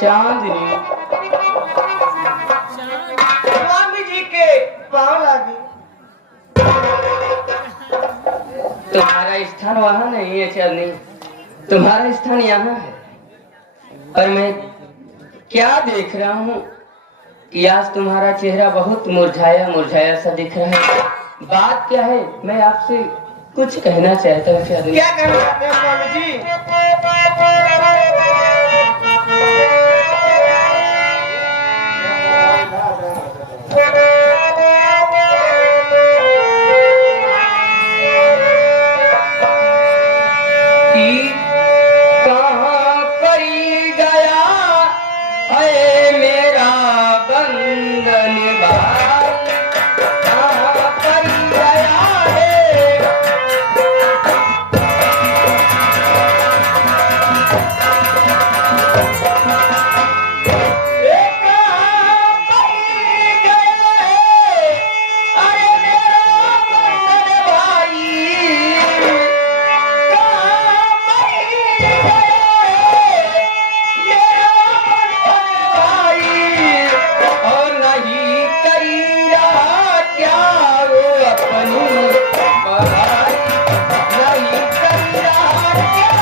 चांदनी स्वामी जी के पाँव लागी। तुम्हारा स्थान वहाँ नहीं है चांदनी, तुम्हारा स्थान यहाँ है। पर मैं क्या देख रहा हूँ कि आज तुम्हारा चेहरा बहुत मुरझाया मुरझाया सा दिख रहा है। बात क्या है, मैं आपसे कुछ कहना चाहता हूँ चांदनी। क्या कहना चाहते हैं स्वामी जी? कहाँ पड़ी गया है मेरा बंधन भाई, कहाँ पड़ी गया है। कहाँ पड़ी गया है, अरे मेरा बंधन भाई, और नहीं करी रहा क्या वो अपनी पढ़ाई, नहीं करी रहा क्या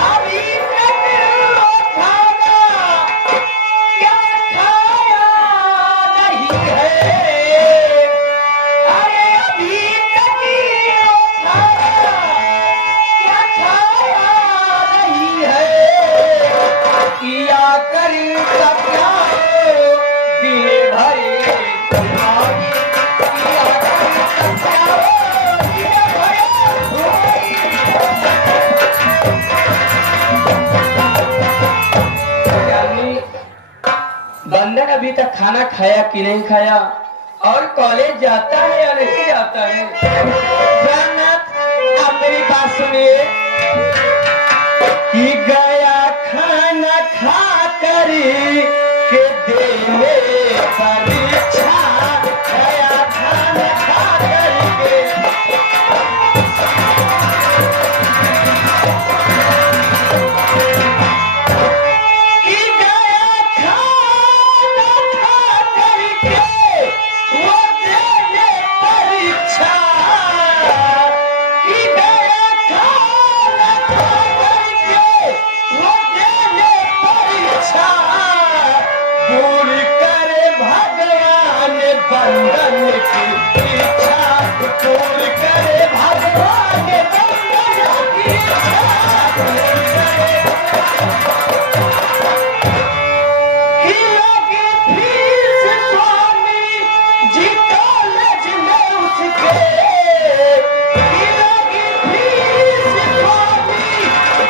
अभी तक खाना क्या खाया नहीं है, अरे अभी तक खाना क्या खाया नहीं है। किया करी क्या दिन भर तुम्हारी, किया करी क्या दिन भर बंदर अभी तक खाना खाया कि नहीं खाया, और कॉलेज जाता है या नहीं जाता है। जन्नत, आप मेरी बात सुनिए कि गया खाना खा कर के देने परीक्षा, गया खाना खा कर के। कि गया खाना खा कर के वो देने परीक्षा, कि गया खाना खा कर के वो देने परीक्षा। पूरी करे भगवान बंधन की इच्छा, पूरी करे भगवान बंधन की इच्छा, पूरी करे कि लगी फीस स्वामी जी कॉलेज में उसके, कि लगी फीस स्वामी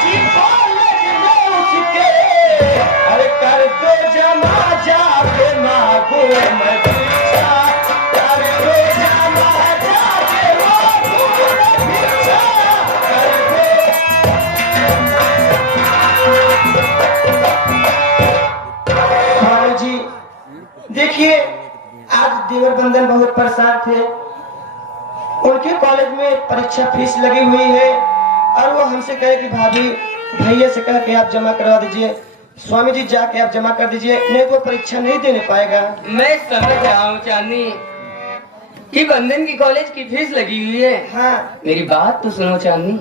जी कॉलेज में उसके। अरे कर दो जमा जाके मांगो मैं भिक्षा, कर दो जमा जाके मांगो मैं भिक्षा, कर दो। स्वामी जी देखिए, आज देवर बंधन बहुत परेशान थे। उनके कॉलेज में परीक्षा फीस लगी हुई है और वो हमसे कहे कि भाभी भैया से कह के आप जमा करवा दीजिए। स्वामी जी जाके आप जमा कर दीजिए, नहीं तो परीक्षा नहीं देने पाएगा। मैं समझ रहा हूँ चांदनी कि बंधन की कॉलेज की फीस लगी हुई है। हाँ मेरी बात तो सुनो चांदनी।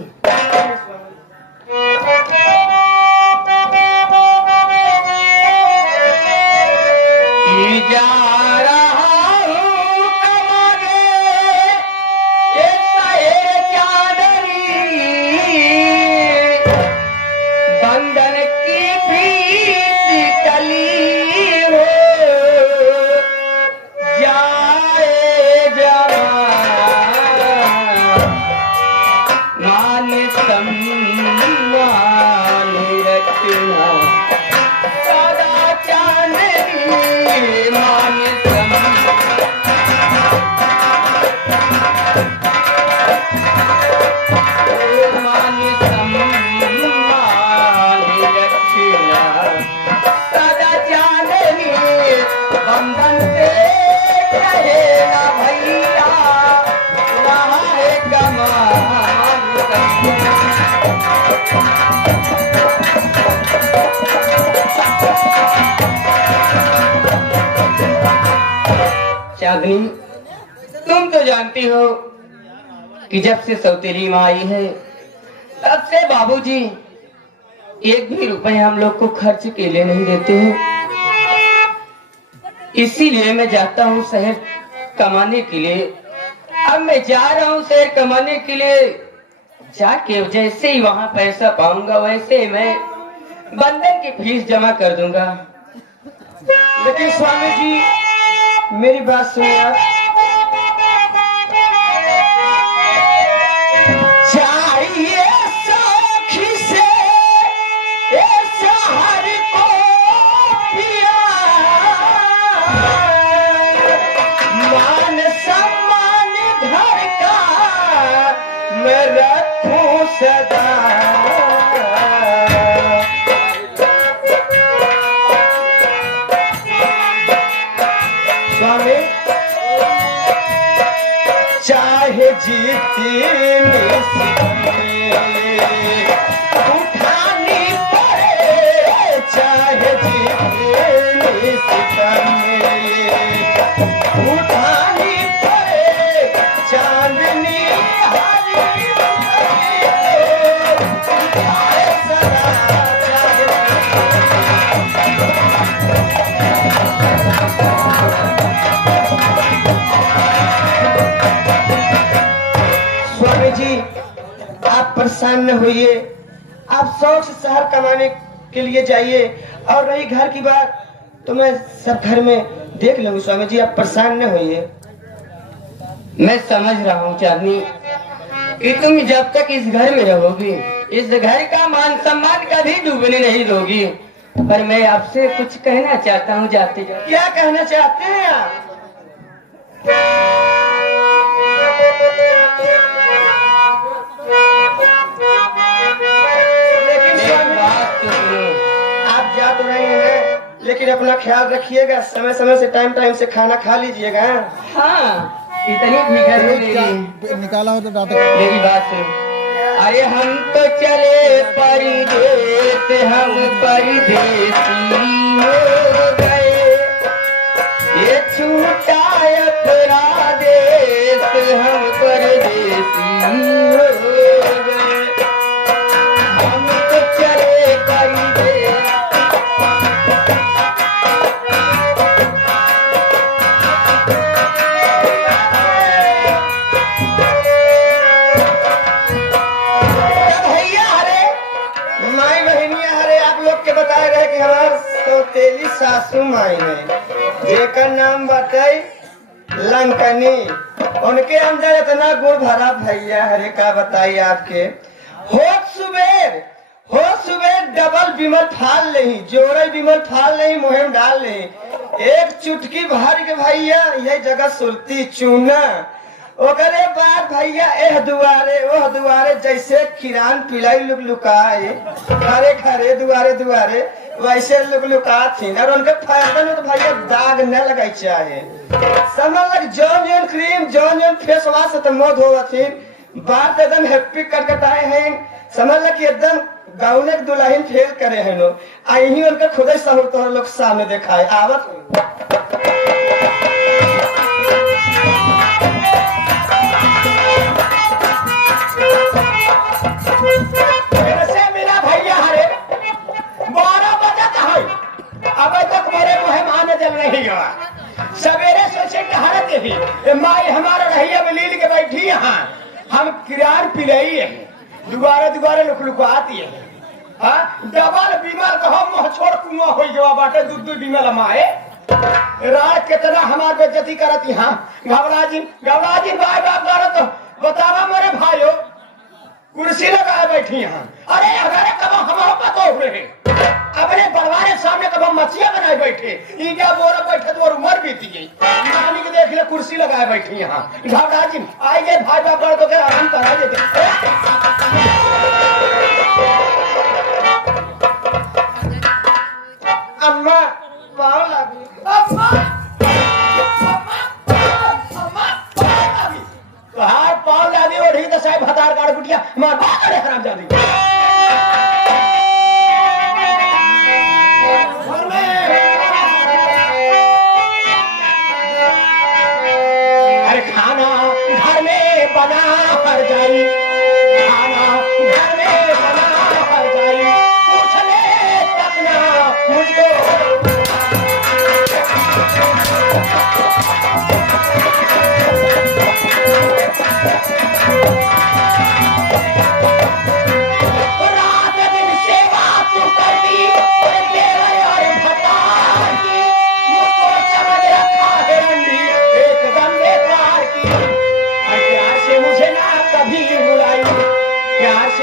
कि जा रहा हूँ कमाने ये शहर चांदनी, बंधन की फीस कली हो जाए जमा, मान सम्मान रखना सदा चांदनी, मान सम्मान रखना सदा चांदनी। बंधन से कहेगा भैया रहा है कमा चांदनी, तुम तो जानती हो कि जब से सौतेली माँ आई है तब से बाबूजी एक भी रुपए हम लोग को खर्च के लिए नहीं देते हैं। इसीलिए मैं जाता हूँ शहर कमाने के लिए। अब मैं जा रहा हूँ शहर कमाने के लिए। जाके जैसे ही वहां पैसा पाऊंगा वैसे ही मैं बंधन की फीस जमा कर दूंगा। लेकिन स्वामी जी मेरी बात सुनिए आप। चाहिए सौखी से ऐसा हर को पिया, मान सम्मान घर का मैं रखूं सदा। स्वामी चाहे जीती उठानी पड़े, चाहे जीती उठानी पड़े, चांदनी हरी चाहे सदा स्वामी जी आप परेशान न होइए। आप शौक से शहर कमाने के लिए जाइए, और रही घर की बात तो मैं सब घर में देख लूंगी। स्वामी जी आप परेशान न होइए। मैं समझ रहा हूँ चांदनी कि तुम जब तक इस घर में रहोगी इस घर का मान सम्मान कभी डूबने नहीं दोगी। पर मैं आपसे कुछ कहना चाहता हूँ जाते जाते। क्या कहना चाहते हैं आप? लेकिन स्वामी बात तो सुनो। आप जा तो रहे हैं, लेकिन अपना ख्याल रखिएगा। समय समय से टाइम से खाना खा लीजिएगा। हाँ इतनी फिकर हो मेरी। निकाला हो तो डाटा मेरी बात सुनो। अरे हम तो चले परदेस, हम परदेसी हो गए। ये छूटा अपना देश, हम परदेसी हो गए। हम तो चले परदेस। भैया हरे माई बहनिया हरे आप लोग के बताए रहे कि हमार सौतेली सासू माई है जेकर नाम बताई लंकनी। उनके अंदर इतना गुण भरा भैया हरे का बताई आपके। हो सुबेर डबल बिमल फाल नहीं, जोड़े बिमल फाल नहीं, मुहिम डाल नहीं। एक चुटकी भर के भैया यह जगह सुलती चूना। ओकरे बाद भैया एह दुआरे ओह दुआरे जैसे किरान पिलाई लुक लुकाए, खरे खरे दुआरे दुआरे वैसे लुक लुका थी। और उनके फायदे में तो भैया दाग न लगाई चाहे। समझ लग जौन क्रीम जौन फेस वाश से तो मुंह धोवा थी। बात एकदम हैप्पी करकटाए हैं। समझ लग कि एकदम गाँव दुल्हन फेल करे हैं लोग। आई उनके खुद ही सहूर तो लोग सामने दिखाए आवत। ऐसे मिला भैया हरे 12 बजे है, अभी तक मेरे मेहमान जल नहीं गया। सवेरे सोचे टहरते ही माई हमारा रहिया में लील के बैठी यहाँ। हम किरान पिलाई है, दुबारा दुबारा लुकलुकाती है। डबल बीमार तो हम मुँह छोड़ कुआं हो गया बाटे। दूध बीमार हमारे रात कितना हमार बेइज्जती करती। हाँ घबरा जी बाय बाप करत बतावा मेरे भाइयों। कुर्सी लगाए बैठी यहाँ। अरे अगर कब हमारा पतो हुए अपने बड़वारे सामने कब मछिया बनाए बैठे। ईटा बोरा बैठे तो उम्र बीती गई। नानी के देख ले कुर्सी लगाए बैठी यहाँ। घबरा जी आई गए भाई बाप कर तो आराम करा देते। अम्मा पाँव लगी। पाँव लादी और तो साहब हतार काट कुटिया मार बात खराब जा दी।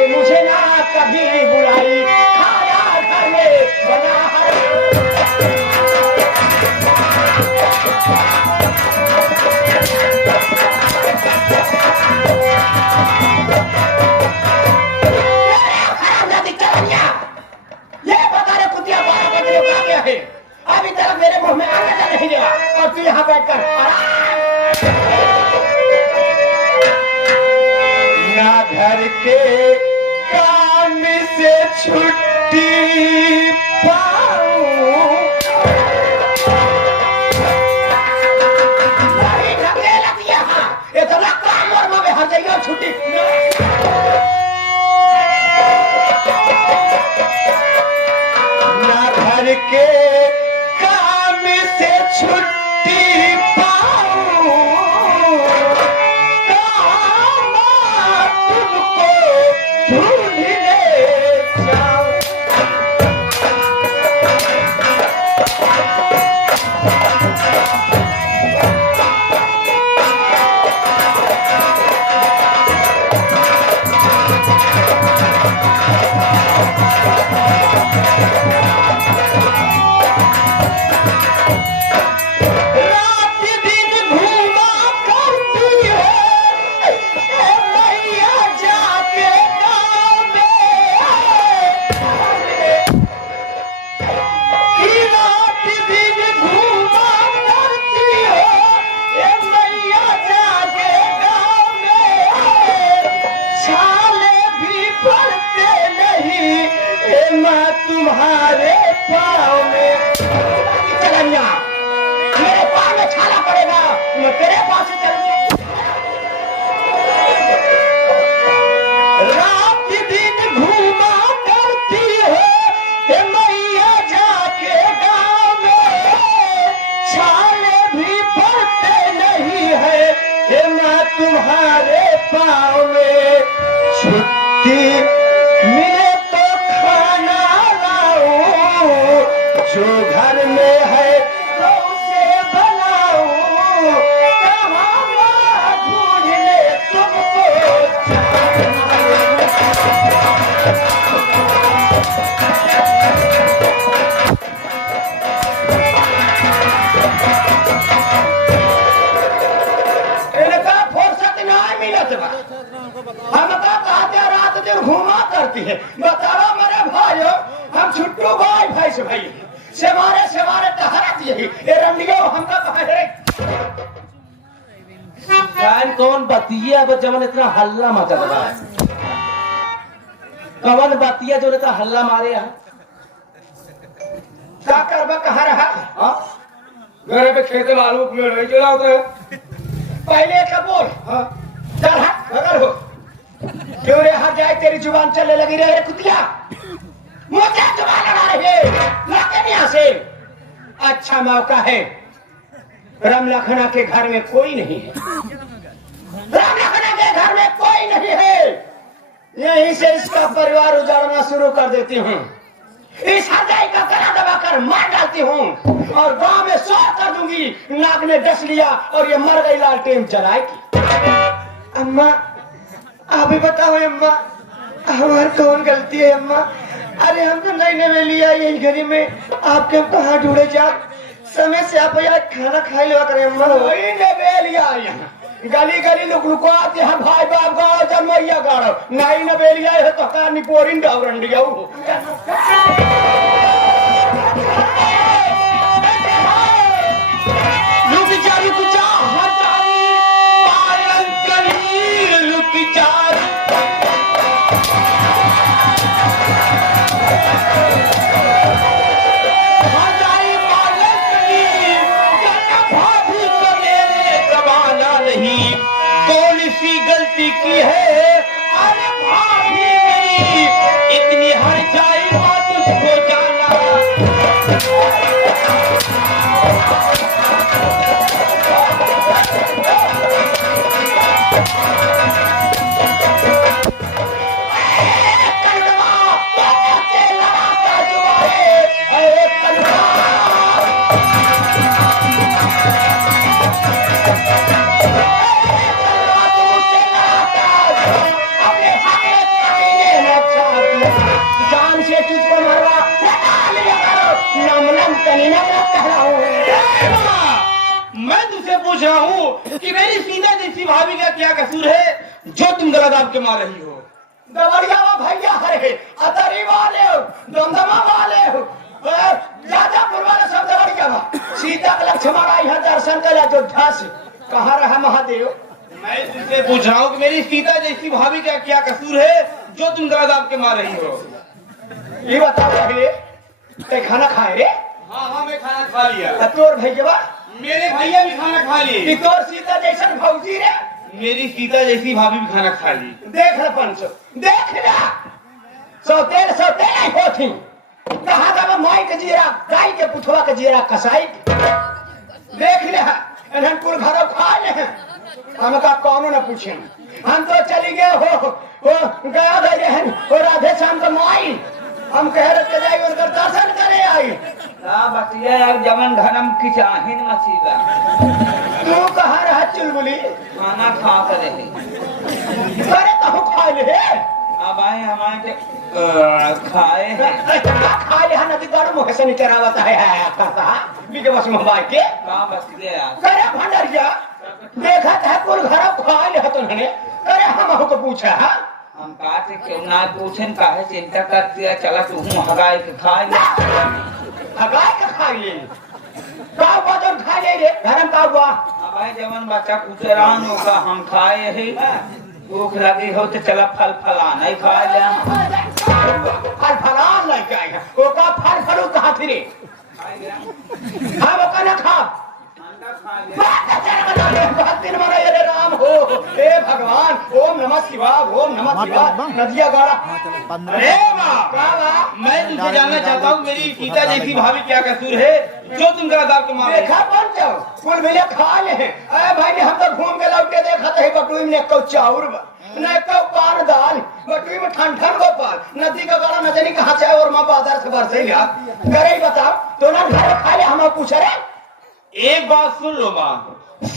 मुझे ना कभी बुलाई, खाया घर में बना ये बता रहे कुतिया 12 बजे का क्या है, अभी तक मेरे मुंह में आने नहीं दिया और तू यहाँ बैठकर ना घर के काम से छुट्टी पाऊं, नहीं झगड़े लग यहाँ इतना काम और मैं हर जगह छुट्टी ना घर के काम से छुट्टी पाऊं, तुमको ढूंढने जाऊं। तुम्हारे पाँव में चलनिया, मेरे पाँव में छाला पड़ेगा, मैं तेरे पास से चलूंगी। रात दिन घूमा करती है मैया जाके गाँव में, छाले भी पड़ते नहीं है ये माँ तुम्हारे पाँव में। छुट्टी मिले तो खाना जो घर में है तो उसे बनाऊं, कहाँ ढूंढने तुमको इनका फुर्सत नहीं मिलत बा, हम कहते रात दिन घूमा करती है। बताओ मेरे भाइयों, हम छुट्टू भाई से भाई सेवारे टहरत यही ये रंडियो हमका पहले कान कौन बतिया अब जमन इतना हल्ला मचा रहा है, कवन बतिया जो इतना हल्ला मारे है का करबा कहाँ रहा हाँ? मेरे पे खेते मालूम में नहीं चला होता है पहले का बोल। हाँ चल हट अगर हो क्यों रे हट जाए, तेरी जुबान चलने लगी रे कुतिया, मुझे जुबान लड़ा रही है लाके यहाँ से। अच्छा मौका है, राम लखना के घर में कोई नहीं है, राम लखना के घर में कोई नहीं है, यहीं से इसका परिवार उजाड़ना शुरू कर देती हूँ, इस हजाई का गला दबाकर मार डालती हूँ और गांव में शोर कर दूंगी नाग ने डस लिया और ये मर गई लालटेन जलाएगी। अम्मा आप ही बताओ अम्मा, हमारी कौन गलती है अम्मा? अरे हम तो नई नवेली आई यही घड़ी में, आपके हम कहाँ ढूंढे जा, समय से आप यार खाना खाई लेवा करें अम्मा। वही नवेली आई यहाँ गली गली लोग रुकवाते हैं, भाई बाप गाँव जन्मैया गाड़ो नई नवेली आई है तो का निपोरिन डावरंडिया गलती की है अरे भाभी मेरी, इतनी हर जाए बात उसको जाना नम तनी नम कह रहा हूँ। मैं तुझसे पूछ रहा हूँ कि मेरी सीता जैसी भाभी का क्या कसूर है जो तुम गला दाब के मार रही हो? दवड़िया भैया हरे अतरी वाले हो, दमदमा वाले हो, जाजापुर वाले सब दवड़िया बा। सीता के लक्ष्मण आई है दर्शन कर अयोध्या से। कहाँ रहा महादेव? मैं तुझसे पूछ रहा हूँ कि मेरी सीता जैसी भाभी का क्या कसूर है जो तुम गला दाब के मार रही हो? ये बताओ पहले, ते खाना खाए रे? हाँ मैं खाना खा लिया। तोर भैया मेरे भैया भी खाना खा लिए। कि तोर सीता जैसन भौजी रे? मेरी सीता जैसी भाभी भी खाना खा ली। देख रहा पंचो, देख रहा सौतेल नहीं होती। कहा था माई के जीरा, गाय के पुथवा के जीरा कसाई। देख ले अनंतपुर घरों खा ले हमका कौनो न पूछे। हम तो चली गए हो गया गए हैं वो राधे श्याम का माई। हम कह रहे के जाए उनका दर्शन करे आई। बतिया जमन घनम की चाहिन मसीदा तू कहाँ रहा चुलबुली? खाना खा कर अरे कहूँ खा ले अब आए हमारे खाए हैं खा ले नदी गढ़ मुँह से नीचे रावत है कहता बीजे बस मोबाइल के कहाँ बस गया करे भंडरिया देखा था कुल घर खा ले तो ने करे हम को पूछा है। हम कहा थे क्यों ना पूछन काहे चिंता करती है चला तू हगाए के खाए ले हगाए के खा ले का बदन खा ले रे धर्म का हुआ। अब आए जमन बच्चा कुचरान होगा हम खाए ही भूख लगी हो तो चला फल फलाना ही खा ले। फल फलान लेके आए वो का फल फलू कहाँ थी रे? हम वो का ना खा दिन मना ये राम हो हे भगवान ओम नमः शिवाय ओम नमः शिवाय नदिया गाड़ा। अरे वाह मैं तुझसे जानना चाहता हूँ मेरी सीता जैसी भाभी क्या कसूर है जो तुम गला दाब के मार रही हो? देखा कौन जाओ कुल मिले खा ले अरे भाई हम तो घूम के लौट के देखा था बटुई में एक चाउर न एक पान दाल बटुई में ठन ठन गोपाल नदी का गाड़ा नजरी कहाँ से और माँ बाजार से बरसे गया करे बताओ तो ना घर खा ले हम पूछ रहे। एक बात सुन लो माँ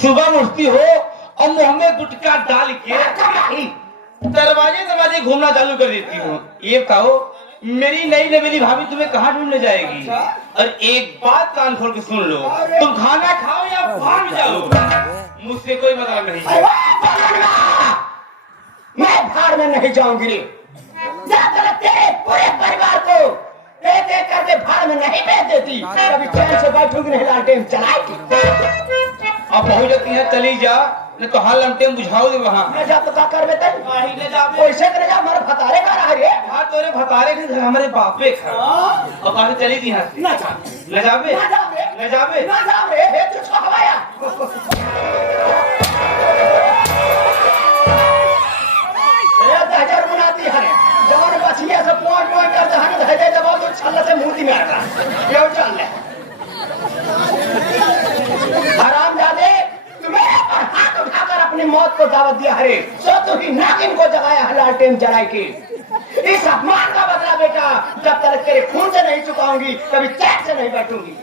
सुबह उठती हो और मुंह में गुटखा डाल के दरवाजे घूमना चालू कर देती हूँ। ये कहो मेरी नई नवेली भाभी तुम्हें कहाँ ढूंढने जाएगी? और एक बात कान खोल के सुन लो तुम खाना खाओ या भाग जाओ मुझसे कोई मतलब नहीं। मैं भाड़ में नहीं जाऊंगी रे तेरे पूरे परिवार को एक एक करके भाड़ में नहीं भेज देती। कभी ट्रेन से बैठूंगी नहीं लालटेन चलाएगी। अब पहुंच जाती है चली जा नहीं तो हाल लमटेम बुझाओ दे वहाँ न जा तो क्या कर बेटे पैसे करे जा हमारे फतारे का रहा रे हाँ तोरे भतारे के घर हमारे बापे खा और कहा चली थी यहाँ से न जाबे न जाबे हे तू छहवाया ए दहजर बनाती है जवान बचिया से पॉइंट करता है ना दहजर जवाब तो छल्ला से मूर्ति में आता ये चल ले हरामजादे तुम्हें हाथ उठाकर अपनी मौत को दावत दिया हरे सो तू ही नागिन को जगाया है लालटेन जलाए के। इस अपमान का बदला बेटा जब तक तेरे खून से नहीं चुकाऊंगी कभी चैन से नहीं बैठूंगी।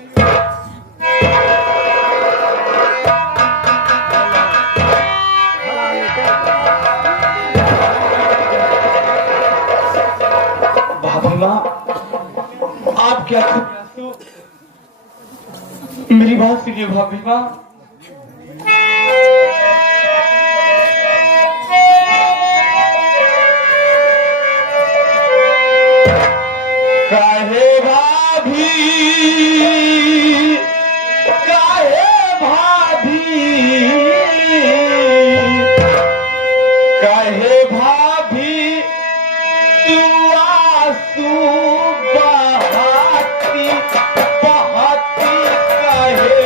भाभी माँ आप क्या मेरी बात सुनिए भाभी माँ काहे भाभी तू आंसू बहाती काहे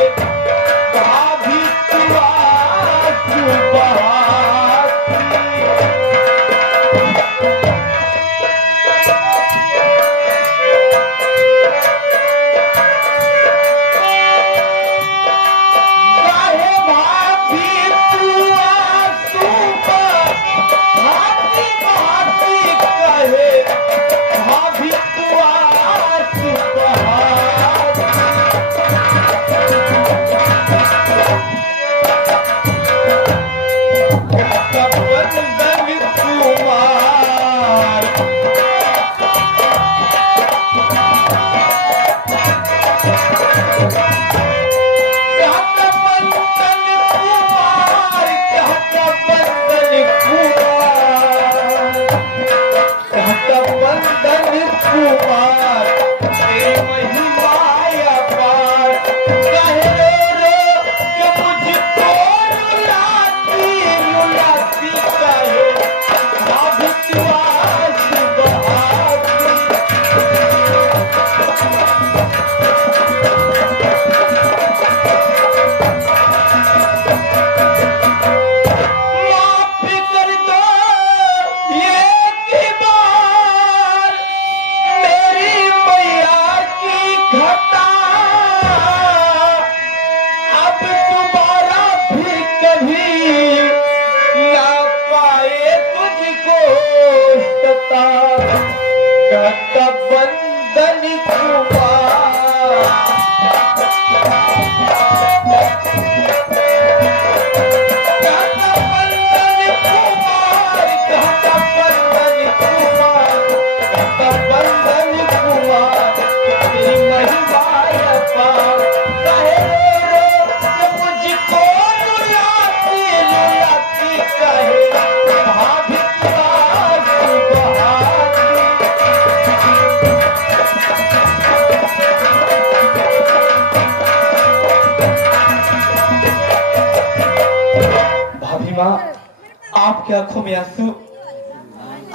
आपकी आंखों में आंसू,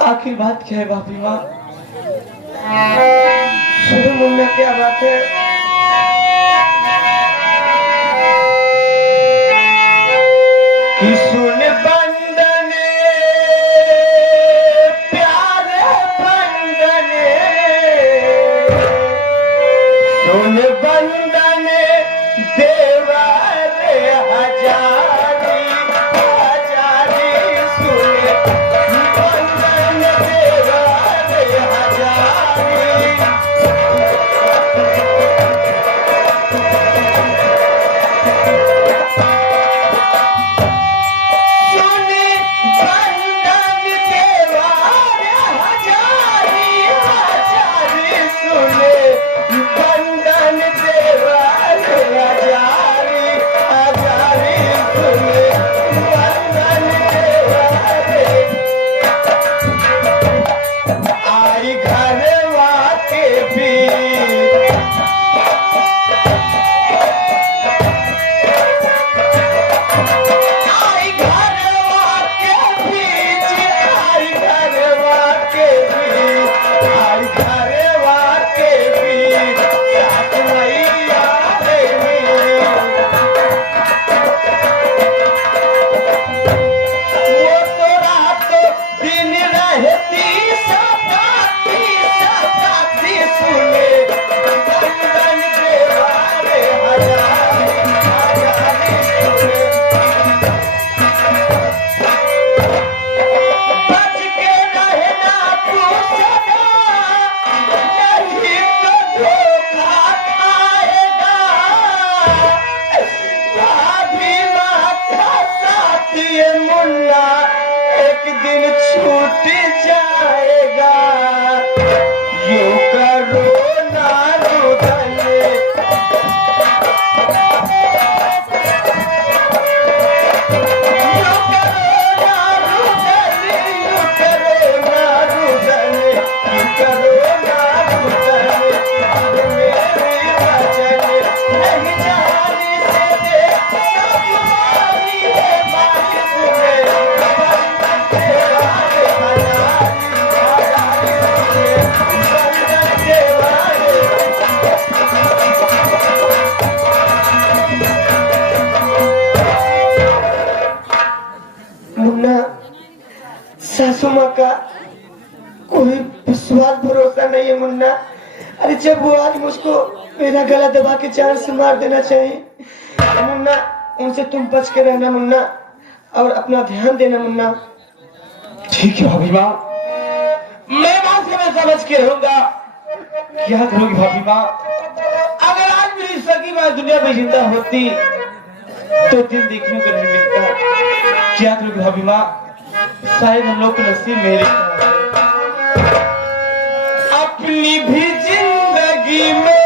आखिर बात क्या है भाभी माँ? सुनो मुन्ना, क्या बात है? कि सुन बंदने प्यारे बंदने, सुन बंदने देवारे हजारी हजारी, सुन बंदने देवारे हजारी। सासू माँ का कोई विश्वास भरोसा नहीं है मुन्ना। अरे जब वो आज मुझको मेरा गला दबा के जान से मार देना चाहिए मुन्ना, उनसे तुम बच के रहना मुन्ना, और अपना ध्यान देना मुन्ना। ठीक है भाभी माँ, मैं बात से मैं समझ के रहूंगा। क्या करोगी भाभी माँ? अगर आज मेरी सगी माँ दुनिया में जिंदा होती तो दिन देखने को नहीं मिलता। क्या करोगी भाभी माँ? शायद हम लोग के नसीब में अपनी भी जिंदगी में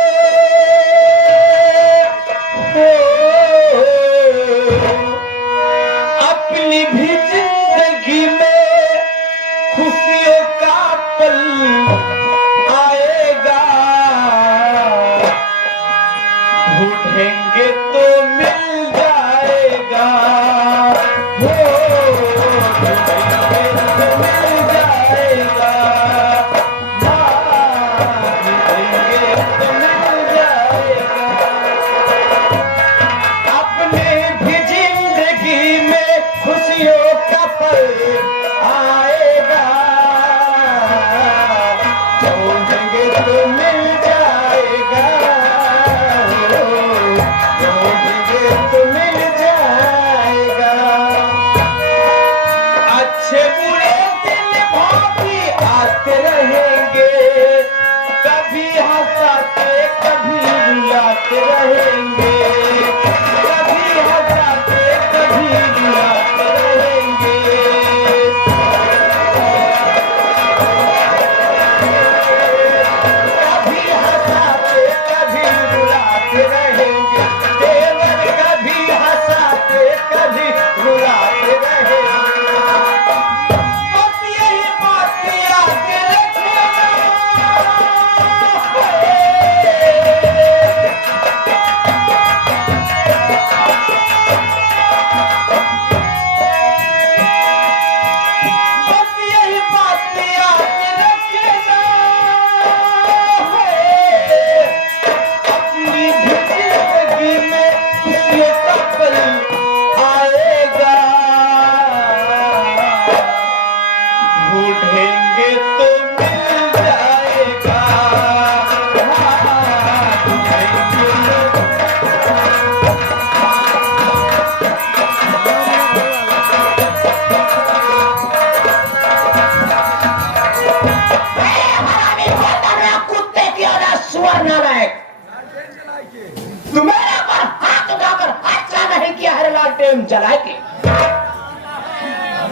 तू मेरे पर हाथ उठाकर अच्छा नहीं किया है लालटेन जला के।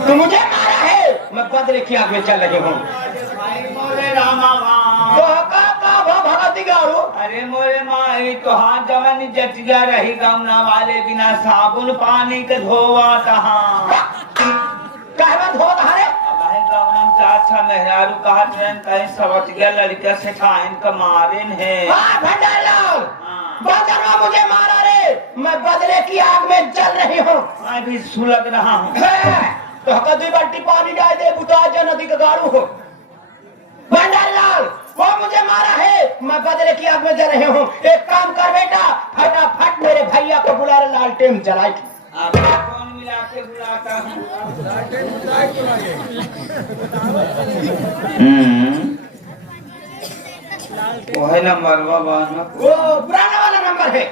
तू मुझे मारा है, मैं बदले की आग में चल रही हूँ। मोरे रामा भगती गाड़ू। अरे मोरे माई तो हाथ जवानी जटिया रही गमना वाले बिना साबुन पानी के धोवा तहाँ कहवा धोत हरे भाई गमन चाचा मेहरारू कहा ट्रेन कहीं सबट गया लड़का से ठाइन का मारिन है। भंडार लाल हाँ। बदला मुझे मारा रे, मैं बदले की आग में जल रही हूँ। मैं भी सुलग रहा हूँ। तो हका 2 बाल्टी पानी डाल दे, बुता जा नदी का गाड़ू हो। भंडार लाल वो मुझे मारा है, मैं बदले की आग में जल रही हूँ। एक काम कर बेटा, फटाफट मेरे भैया को बुला रे, लालटेन जलाई। कौन मिला के बुलाता हूँ? वो है नंबर बाबा वो पुराना वाला नंबर है।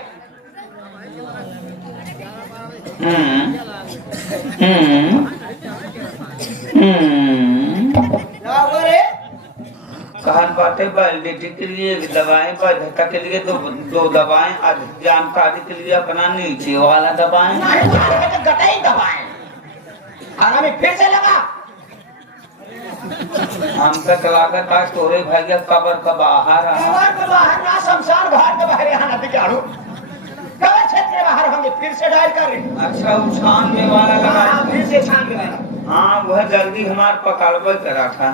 कहन बातें वैलिडिटी के लिए दवाएं, वैधता के लिए दो दवाएं, जानकारी के लिए अपना नीचे वाला दवाएं। गटाई दबाएं। और हमें फिर से लगा हमका तो लागत आज तोरे भैया कबर का बाहर कबर के बाहर ना, शमशान घाट के बाहर यहाँ नदी गाड़ू कबर क्षेत्र के बाहर होंगे। फिर से डायल कर रहे। अच्छा वो छानने वाला लगा। फिर से छान के लाना। हाँ वह जल्दी हमार पकड़बे करा था।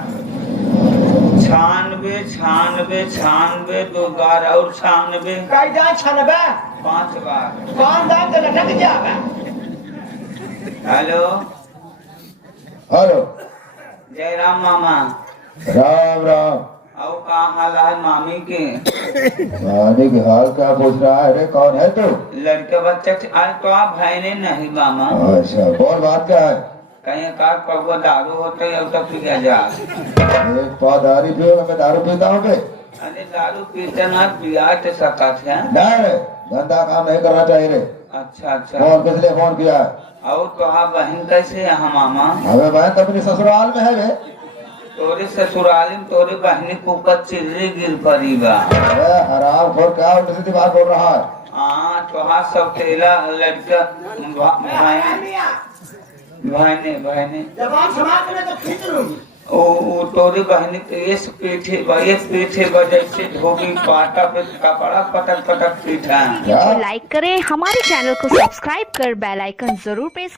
96 96 96 2 बार और 96 कई दांत छानबे 5 बार। कौन दांत तो लटक जाएगा। हेलो हेलो, जय राम मामा। राम राम। और कहाँ हाल है मामी के? मामी के हाल क्या पूछ रहा है रे? कौन है तू? लड़के बच्चे आज तो आप भाई ने नहीं मामा। अच्छा, कौन बात क्या है? कहीं का पगवा दारू होते है तो पिया जा। एक तो दारू पियो, मैं दारू पीता हूँ बे? अरे दारू पीते ना पिया तो सकता है। नहीं रे, धंधा काम नहीं करना चाहिए रे। अच्छा अच्छा। कौन किस लिए फोन किया है? और तो आप बहन कैसे है मामा? हमें बहन तो अपने ससुराल में है बे। तोरे ससुराल में तोरे बहनी को ऊपर चिल्ली गिर पड़ी बा। अरे हराम खोर, क्या उल्टी सीधी बात बोल रहा है? हाँ तो हाँ सब तेरा लड़का भाईने भाईने जबान समाज में तो खींच लूंगी। ओ तोरे बहनी इस पीठे वजह से धोबी पाटा पे कपड़ा पटक पटक पीठा। क्या? लाइक करें, हमारे चैनल को सब्सक्राइब कर बेल आइकन जरूर प्रेस